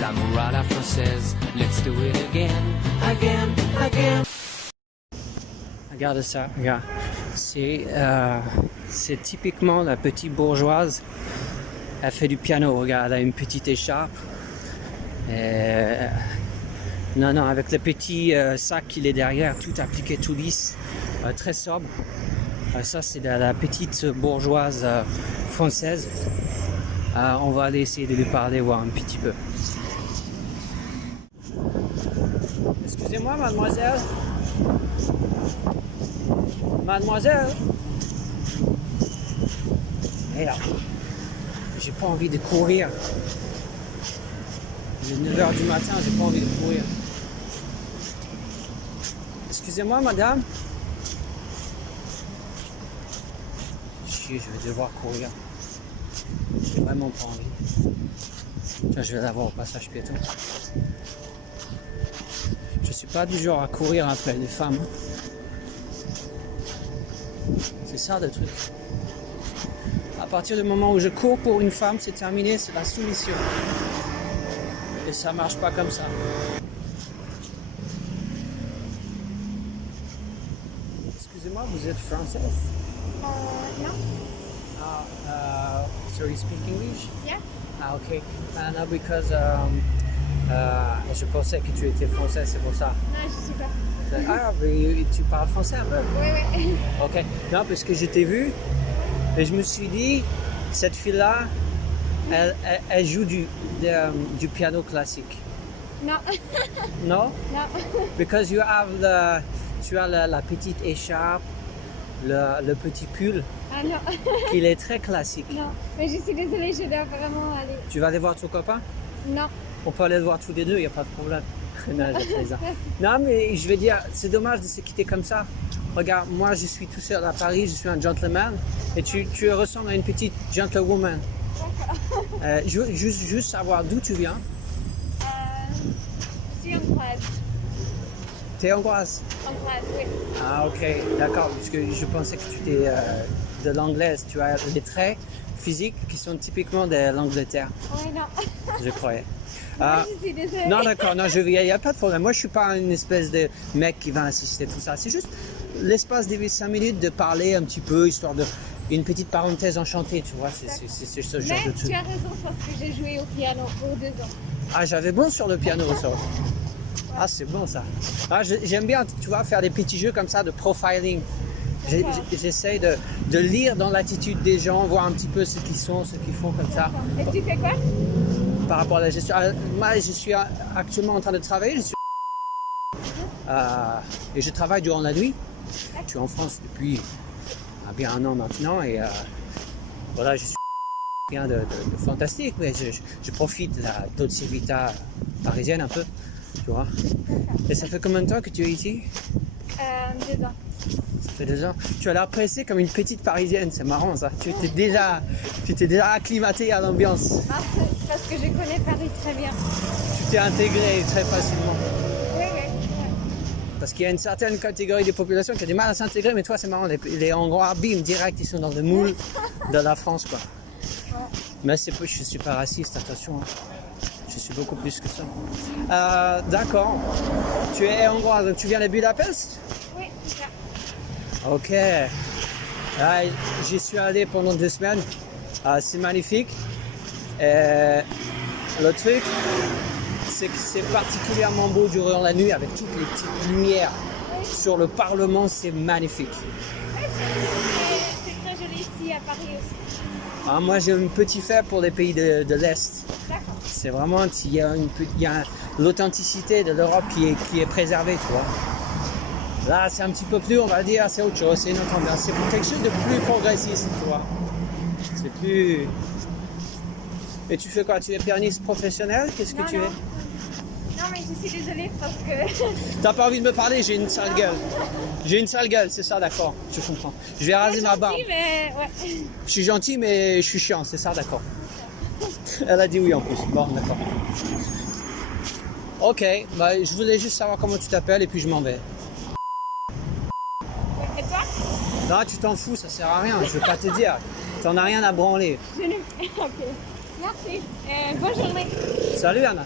L'amour à la française, let's do it again, again, again. Regarde ça, regarde. C'est typiquement la petite bourgeoise. Elle fait du piano, regarde, elle a une petite écharpe. Non, avec le petit sac qu'il est derrière, tout appliqué, tout lisse, très sobre. Ça, c'est la petite bourgeoise française. On va aller essayer de lui parler, voir un petit peu. Excusez-moi, mademoiselle. Mademoiselle. Merde. J'ai pas envie de courir. Il est 9h du matin, j'ai pas envie de courir. Excusez-moi, madame. Chier, je vais devoir courir. J'ai vraiment pas envie. Tiens, je vais la voir au passage piéton. Je suis pas du genre à courir après les femmes. C'est ça le truc. À partir du moment où je cours pour une femme, c'est terminé, c'est la soumission. Et ça marche pas comme ça. Excusez-moi, vous êtes française? No. So you speak English? Yeah. Ah, ok. No, because je pensais que tu étais française, c'est pour ça. Non, je suis pas. Ah, mais tu parles français un peu? Oui. Ok. Non, parce que je t'ai vu et je me suis dit, cette fille-là, elle joue du piano classique. Non. Non? Non. Because tu as la petite écharpe, le petit pull, Ah non. qu'il est très classique. Non. Mais je suis désolée, je dois vraiment aller. Tu vas aller voir ton copain? Non. On peut aller le voir tous les deux, il n'y a pas de problème. Non, je plaisante. Non, mais je veux dire, c'est dommage de se quitter comme ça. Regarde, moi je suis tout seul à Paris, je suis un gentleman et tu ressembles à une petite gentlewoman. D'accord. Je veux juste savoir d'où tu viens. Je suis hongroise. T'es hongroise? Hongroise, oui. Ah, ok, d'accord, parce que je pensais que tu étais de l'anglaise. Tu as des traits physiques qui sont typiquement de l'Angleterre, Oui, non. je croyais. Je suis désolée. Non, d'accord, non, il n'y a pas de problème. Moi, je suis pas une espèce de mec qui va insister tout ça. C'est juste l'espace des 5 minutes de parler un petit peu, histoire de une petite parenthèse enchantée, tu vois. C'est ce genre de Mais truc. tu as raison, parce que j'ai joué au piano pour 2 ans. Ah, j'avais bon sur le piano, ça. Ah, c'est bon, ça. Ah, j'aime bien, tu vois, faire des petits jeux comme ça de profiling. J'essaie de lire dans l'attitude des gens, voir un petit peu ce qu'ils sont, ce qu'ils font comme ça. Et tu fais quoi? Par rapport à la gestion. Moi, je suis actuellement en train de travailler. Et je travaille durant la nuit. Je suis en France depuis bien 1 an maintenant. Et voilà, je suis rien de fantastique. Mais je profite de la Dolce Vita parisienne un peu. Tu vois. Et ça fait combien de temps que tu es ici? 2 ans. Ça fait 2 ans. Tu as l'air pressée comme une petite parisienne, c'est marrant ça. Tu t'es déjà acclimatée à l'ambiance. Ah, c'est parce que je connais Paris très bien. Tu t'es intégrée très facilement. Oui. Parce qu'il y a une certaine catégorie de population qui a du mal à s'intégrer, mais toi c'est marrant, les Hongrois, bim, direct, ils sont dans le moule de la France, quoi. Mais je suis pas raciste, attention. Hein. Je suis beaucoup plus que ça. D'accord. Tu es hongroise, donc tu viens de Budapest? Oui, c'est ça. Ok. J'y suis allé pendant 2 semaines. C'est magnifique. Le truc, c'est que c'est particulièrement beau durant la nuit avec toutes les petites lumières. Sur le Parlement, c'est magnifique. C'est très joli ici à Paris aussi. Moi, j'ai un petit fait pour les pays de l'Est. D'accord. C'est vraiment, il y a l'authenticité de l'Europe qui est préservée, tu vois. Là, c'est un petit peu plus, on va dire, c'est autre chose, c'est une autre ambiance. C'est quelque chose de plus progressiste, tu vois. C'est plus... Et tu fais quoi? Tu es pianiste professionnel? Qu'est-ce que tu es? Non, mais je suis désolée parce que... T'as pas envie de me parler? J'ai une sale gueule. J'ai une sale gueule, c'est ça, d'accord. Je comprends. Je vais raser ma barbe. Mais ouais. Je suis gentil, mais je suis chiant, c'est ça, d'accord. Elle a dit oui en plus. Bon, d'accord. Ok, bah, je voulais juste savoir comment tu t'appelles et puis je m'en vais. Et toi? Non, tu t'en fous, ça sert à rien, je vais pas te dire. T'en as rien à branler. Je ne... Ok. Merci. Bonne journée. Salut Anna.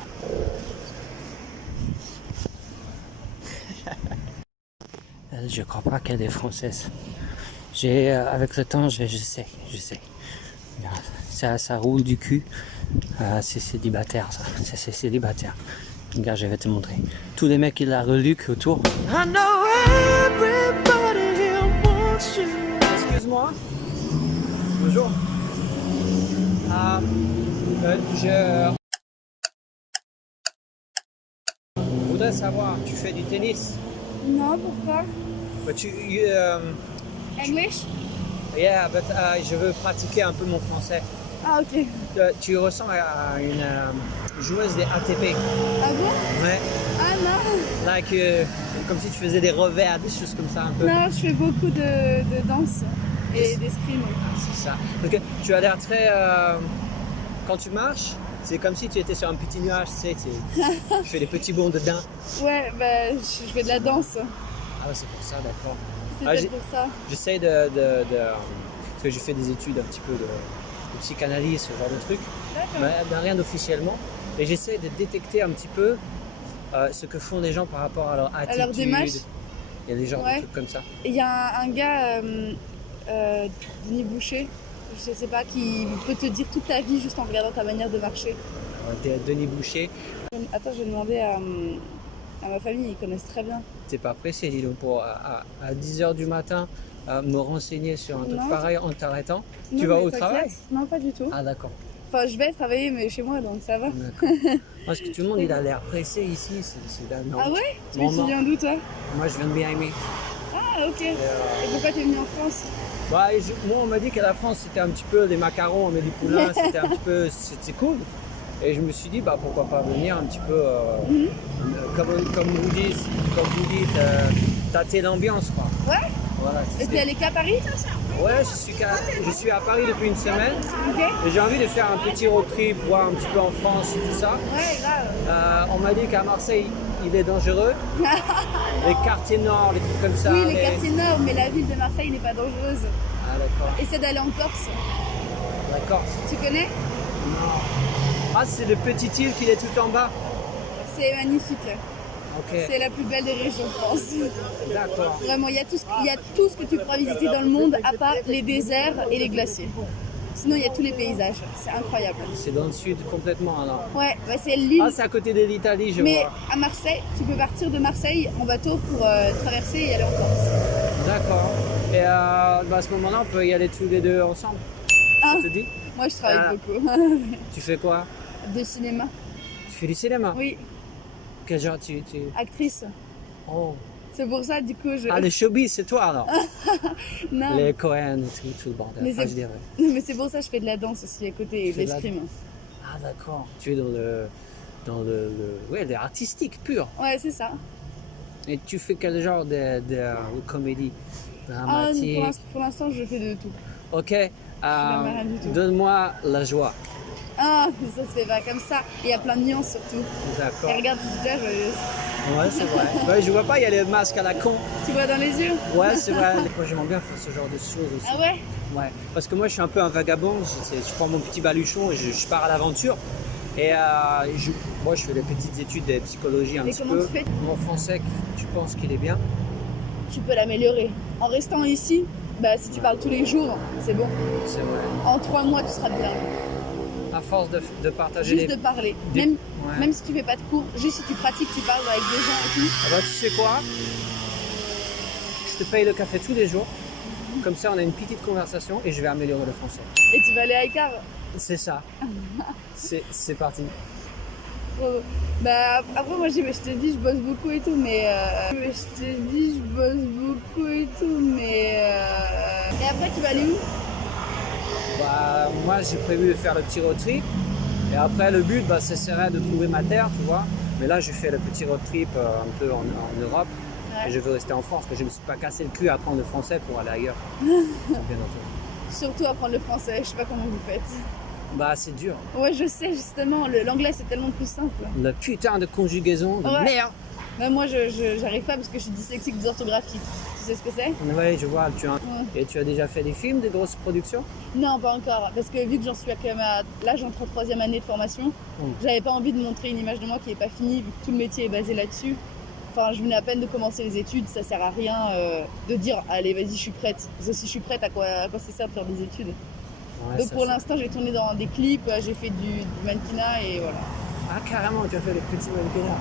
Je crois pas qu'elle est française. Avec le temps, je sais. Ça roule du cul. C'est célibataire, ça. C'est célibataire. Regarde, je vais te montrer. Tous les mecs qui la reluquent autour. I know everybody here wants you. Excuse-moi. Bonjour. Je voudrais savoir, tu fais du tennis? Non, pourquoi? But English? yeah, but je veux pratiquer un peu mon français. Ah, ok. Tu ressembles à une joueuse des ATP. Ah bon? Ouais. Ah non. Like, comme si tu faisais des revers, des choses comme ça un peu. Non, je fais beaucoup de danse et d'escrime. C'est ça. Donc tu as l'air très... quand tu marches, c'est comme si tu étais sur un petit nuage, tu sais, tu fais des petits bonds de daim. Ouais, bah, je fais de la danse. Ah ouais, c'est pour ça, d'accord. C'est Ah, peut-être pour ça. J'essaye parce que j'ai fait des études un petit peu de psychanalyse, ce genre de truc. Mais rien d'officiellement. Et j'essaie de détecter un petit peu ce que font les gens par rapport à leur attitude. À leur démarche. Il y a des genres de Ouais. trucs comme ça. Et il y a un gars, Denis Boucher, je sais pas, qui peut te dire toute ta vie juste en regardant ta manière de marcher. Denis Boucher, Attends, je vais demander à ma famille, ils connaissent très bien. t'es pas pressé, dis donc, pour à 10h du matin me renseigner sur un truc Non. pareil en t'arrêtant. Non, Tu vas mais au t'inquiète. travail? Non, pas du tout. Ah d'accord. Enfin, je vais travailler, mais chez moi, donc ça va. D'accord. Parce que tout le monde il a l'air pressé ici, c'est là, non. Ah ouais? Tu Bon, non. viens d'où, toi? Moi je viens de Miami. Ah, ok. Et pourquoi t'es venu en France? Bah, moi on m'a dit que la France c'était un petit peu des macarons, on met du poulain, c'était un petit peu, c'était cool. Et je me suis dit bah pourquoi pas venir un petit peu, comme vous dites, tâter l'ambiance quoi. Ouais? Voilà. Et t'es allé qu'à Paris? Ouais, je suis à Paris depuis une semaine Ok. et j'ai envie de faire un petit road trip, voir un petit peu en France et tout ça. Ouais, grave. On m'a dit qu'à Marseille il est dangereux, les quartiers nord, les trucs comme ça. Oui, les quartiers nord, mais la ville de Marseille n'est pas dangereuse. Ah d'accord, Essaie d'aller en Corse. d'accord. Tu connais? Ah c'est le petit île qui est tout en bas. C'est magnifique. Ok, C'est la plus belle des régions, je pense. d'accord. Vraiment, il y a tout ce que tu pourras visiter dans le monde, à part les déserts et les glaciers. Sinon, il y a tous les paysages. C'est incroyable. C'est dans le sud complètement alors. Ouais, bah, c'est l'île. Ah, c'est à côté de l'Italie, je Mais vois. à Marseille, tu peux partir de Marseille en bateau pour traverser et aller en Corse. D'accord. Et à ce moment-là, on peut y aller tous les deux ensemble. Ah. Ça te dit? Moi, je travaille Ah. beaucoup. Tu fais quoi? De cinéma. Tu fais du cinéma? Oui, Quel genre actrice. Oh. C'est pour ça, du coup, je... Ah, les showbiz, c'est toi alors? Non, Les Cohen et tout le bordel. Mais Enfin, c'est- je dirais. mais c'est pour ça que je fais de la danse aussi à côté et Tu de fais de la- l'escrime. Ah, d'accord. Tu es dans le ouais, l'artistique pur. Ouais, c'est ça. Et tu fais quel genre de comédie Ah, dramatique? pour l'instant, je fais de tout. Ok. rien du tout. Donne-moi la joie. Ah, ça se fait pas comme ça. Il y a plein de nuances surtout. D'accord. Et regarde, tout là, Ouais, c'est vrai. Ouais, je vois pas, il y a les masques à la con. tu vois dans les yeux. Ouais, c'est vrai. Moi, j'aimerais bien faire ce genre de choses aussi. Ah ouais? Ouais. Parce que moi, je suis un peu un vagabond. Je prends mon petit baluchon et je pars à l'aventure. Et moi, je fais des petites études de psychologie un Et petit comment peu. tu fais? Mon français, tu penses qu'il est bien? Tu peux l'améliorer. En restant ici, bah, si tu parles tous les jours, c'est bon. C'est vrai. En 3 mois, tu seras bien. À force de partager Juste de parler. des- Même, Ouais. même si tu fais pas de cours, juste si tu pratiques, tu parles avec des gens et tout. Ah bah, tu sais quoi? Je te paye le café tous les jours. Comme ça, on a une petite conversation et je vais améliorer le français. Et tu vas aller à Icar. C'est ça. C'est parti. Bah, après, moi, je te dis, je bosse beaucoup et tout, mais. Je te dis, je bosse beaucoup et tout, mais. Et après, tu vas aller où? Bah, moi, j'ai prévu de faire le petit road trip. Et après, le but, bah, ce serait de trouver ma terre, tu vois. Mais là, je fais le petit road trip un peu en Europe. Ouais. Et je veux rester en France, parce que je ne me suis pas cassé le cul à apprendre le français pour aller ailleurs. Bien entendu. Surtout apprendre le français, je sais pas comment vous faites. Bah, c'est dur. Ouais, je sais, justement, l'anglais, c'est tellement plus simple. Le putain de conjugaison de Ouais. merde. Bah, moi, j'arrive pas parce que je suis dyslexique dysorthographique. sais ce que c'est? Oui, je vois. Et tu as déjà fait des films, des grosses productions? Non, pas encore. Parce que vu que j'en suis quand même à là, j'entre en 3e année de formation, j'avais pas envie de montrer une image de moi qui est pas finie, vu que tout le métier est basé là-dessus. Enfin, je venais à peine de commencer les études, ça sert à rien de dire allez, vas-y, je suis prête. Parce que si je suis prête, à quoi ça sert de faire des études? Ouais, Donc ça, pour c'est- l'instant, j'ai tourné dans des clips, j'ai fait du mannequinat et voilà. Ah, carrément, tu as fait des petits mannequins.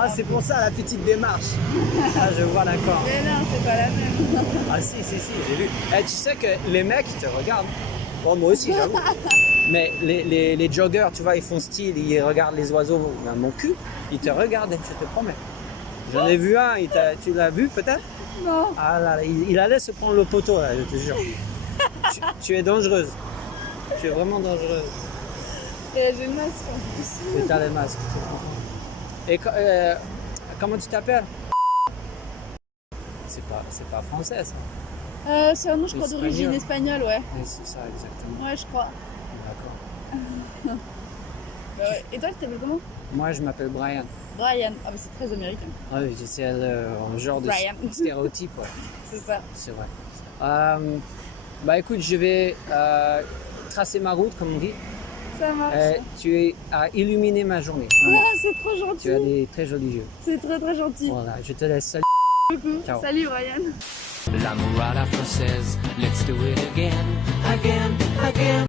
Ah, c'est pour ça la petite démarche. Ah, je vois, d'accord. Mais non, c'est pas la même. Ah, si, j'ai vu. Eh, tu sais que les mecs, ils te regardent. Bon, moi aussi, j'avoue. Mais les joggers, tu vois, ils font style, ils regardent les oiseaux dans mon cul. Ils te regardent, je te promets. J'en ai vu un, tu l'as vu peut-être? Non. Ah là, là, il allait se prendre le poteau, là, je te jure. Tu es dangereuse. Tu es vraiment dangereuse. Et j'ai le masque en plus. Et t'as les masques. Et comment tu t'appelles? C'est pas français, ça. C'est un nom, je crois, d'origine espagnole, ouais. Oui, c'est ça, exactement. Ouais, je crois. D'accord. Bah ouais. Et toi, tu t'appelles comment? Moi, je m'appelle Brian. Brian. Ah, mais c'est très américain. Ah oui, c'est un genre de Brian. stéréotype, ouais. C'est ça. C'est vrai. Bah écoute, je vais tracer ma route, comme on dit. Ça marche. Tu as illuminé ma journée. Vraiment. Ah, c'est trop gentil. Tu as des très jolis yeux. C'est très très gentil. Voilà, je te laisse. Salut. Beaucoup. Ciao. Salut Brian. L'amour à la française, let's do it again, again, again.